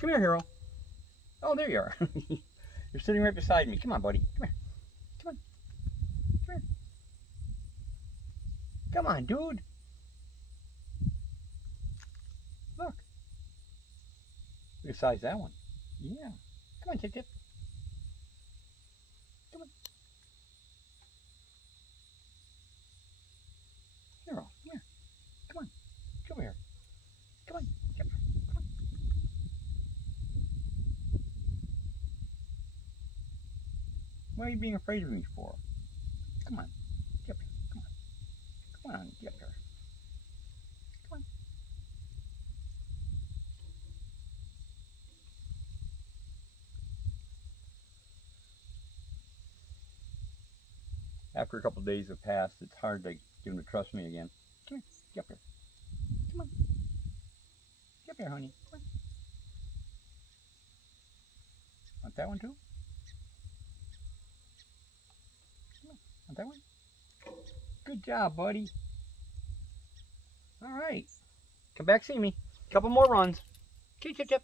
Come here, hero. Oh, there you are. You're sitting right beside me. Come on, buddy. Come here. Come on. Come here. Come on, dude. Look. Besides that one. Yeah. Come on, Tip Tip. Come on. Hero, come here. Come on. Come here. Come on. Come on. What are you being afraid of me for? Come on. Get up here. Come on. Come on. Get up here. Come on. After a couple of days have passed, it's hard to get him to trust me again. Come here. Get up here. Come on. Get up here, honey. Come on. Want that one too? Want that one? Good job, buddy. All right. Come back, see me. Couple more runs. Chip, chip, chip.